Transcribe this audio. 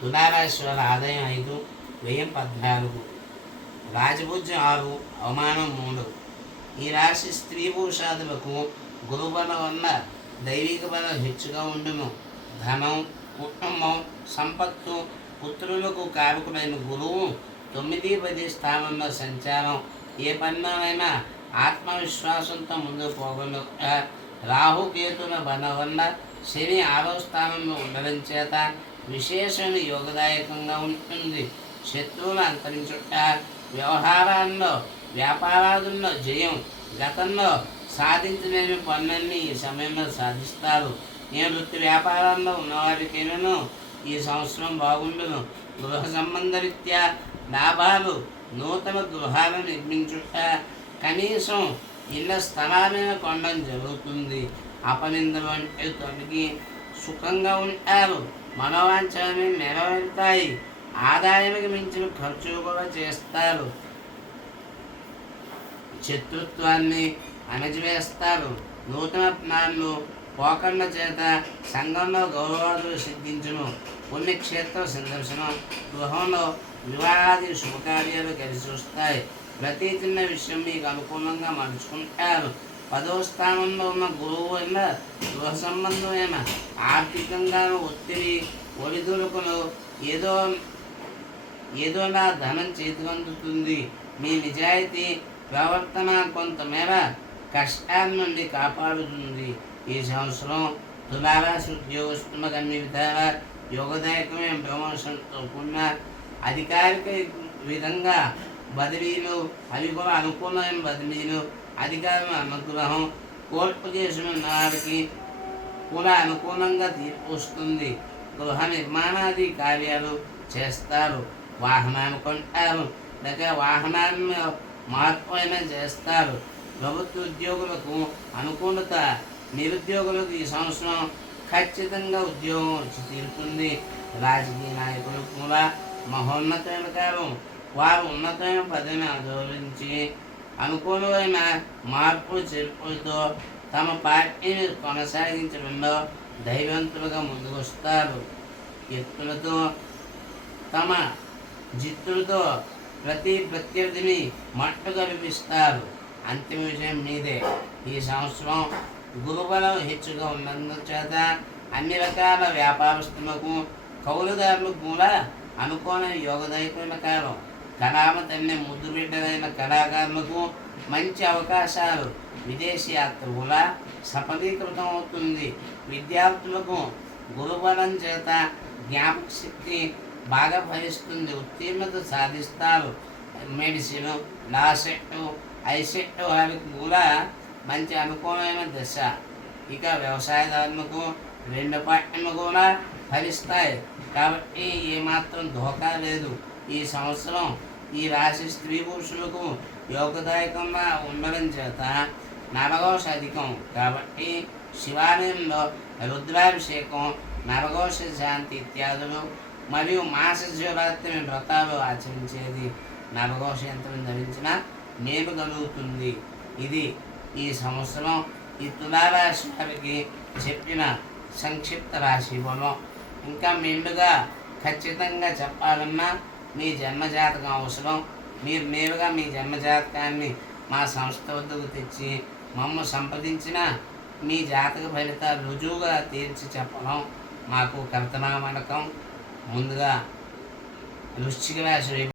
తులారాశి వారి ఆదాయం 5, వ్యయం 14, రాజపూజ్యం 6, అవమానం 3. ఈ రాశి స్త్రీ పురుషాదులకు గురుబలం వల్ల దైవిక బలం హెచ్చుగా ఉండును. ధనం, కుటుంబం, సంపత్తు, పుత్రులకు కారకుడైన గురువు 9, 10 స్థానంలో సంచారం ఏ పనిలోనైనా ఆత్మవిశ్వాసంతో ముందుకు పోగలను. రాహుకేతుల బలం వల్ల శని 6వ స్థానంలో ఉండడం చేత విశేషమైన యోగదాయకంగా ఉంటుంది. శత్రువులు అంతరించుట, వ్యవహారాల్లో వ్యాపారాదుల్లో జయం, గతంలో సాధించలేని పనులన్నీ ఈ సమయంలో సాధిస్తారు. ఏ వృత్తి వ్యాపారంలో ఉన్నవారికైనాను ఈ సంవత్సరం బాగుండును. గృహ సంబంధరీత్యా లాభాలు, నూతన గృహాలను నిర్మించుట, కనీసం ఇళ్ళ స్థలాలను కొనడం జరుగుతుంది. అపనిందలు అంటే తొలగి సుఖంగా ఉంటారు. మనోవాంఛలు నెరవేరుతాయి. ఆదాయానికి మించిన ఖర్చు కూడా చేస్తారు. శత్రుత్వాన్ని అణచివేస్తారు. నూతన ప్లాన్లు పోకళ్ళ చేత సంఘంలో గౌరవాదులు సిద్ధించును. పుణ్యక్షేత్ర సందర్శనం, గృహంలో వివాహాది శుభకార్యాలు కలిసి వస్తాయి. ప్రతి చిన్న విషయం మీకు అనుకూలంగా మలుచుకుంటారు. 10వ స్థానంలో ఉన్న గురువు వల్ల గృహ సంబంధమైన ఆర్థికంగా ఒత్తిడి, ఒడిదుడుకులు, ఏదోలా ధనం చేతికి అందుతుంది. మీ నిజాయితీ ప్రవర్తన కొంతమేర కష్టాల నుండి కాపాడుతుంది. ఈ సంవత్సరం తులారాశి ఉద్యోగస్తులకు అన్ని విధాల యోగదాయకమైన ప్రమోషన్తో కూడిన అధికారిక విధంగా బదిలీలు, అవి కూడా అనుకూలమైన బదిలీలు, అధికారుల అనుగ్రహం, కోర్టు చేసిన వారికి కూడా అనుకూలంగా తీర్పు వస్తుంది. గృహ నిర్మాణాది కార్యాలు చేస్తారు. వాహనాన్ని కొంటారు, లేక వాహనాన్ని మార్పు అయినా చేస్తారు. ప్రభుత్వ ఉద్యోగులకు అనుకూలత, నిరుద్యోగులకు ఈ సంవత్సరం ఖచ్చితంగా ఉద్యోగం వచ్చి తీరుతుంది. రాజకీయ నాయకులు కూడా మహోన్నతమైన కాలం. వారు ఉన్నతమైన పదవిని అధిరోహించి అనుకూలమైన మార్పు చేర్పులతో తమ పార్టీని కొనసాగించడంలో ధైర్యవంతులుగా ముందుకొస్తారు. ఎత్తులతో తమ జిత్తులతో ప్రతి ప్రత్యర్థిని మట్టు కల్పిస్తారు. అంతిమ విషయం మీదే. ఈ సంవత్సరం గురుబలం హెచ్చుగా ఉన్నందు చేత అన్ని రకాల వ్యాపారస్తులకు, కౌలుదారులకు కూడా అనుకోని యోగదాయకమైన కాలం. కళామతన్ని ముద్దు బిడ్డలైన కళాకారులకు మంచి అవకాశాలు. విదేశీ యాత్ర కూడా సఫలీకృతం అవుతుంది. విద్యార్థులకు గురుబలం చేత జ్ఞాపక శక్తి బాగా ఫలిస్తుంది. ఉత్తీర్ణత సాధిస్తారు. మెడిసిన్, లా సెట్, ఐసెట్ వారికి కూడా మంచి అనుకూలమైన దశ. ఇక వ్యవసాయదారులకు 2 పార్టీలు కూడా ఫలిస్తాయి. కాబట్టి ఏమాత్రం ధోకా లేదు. ఈ సంవత్సరం ఈ రాశి స్త్రీ పురుషులకు యోగదాయకంగా ఉండడం చేత నవఘోష అధికం. కాబట్టి శివాలయంలో రుద్రాభిషేకం, నవఘోష శాంతి ఇత్యాదులు మరియు మాస శివరాత్రి వ్రతాలు ఆచరించేది నవఘోష యంత్రం ధరించిన మేలు కలుగుతుంది. ఇది ఈ సంవత్సరం ఈ తులారాశి వారికి చెప్పిన సంక్షిప్త రాశి ఫలం. ఇంకా మెండుగా ఖచ్చితంగా చెప్పాలన్నా మీ జన్మజాతకం అవసరం. మీరు నేరుగా మీ జన్మజాతకాన్ని మా సంస్థ వద్దకు తెచ్చి మమ్మ సంప్రదించిన మీ జాతక ఫలితాలు రుజువుగా తీర్చి చెప్పడం మాకు కర్తనామనకం. ముందుగా వృశ్చిక రాశి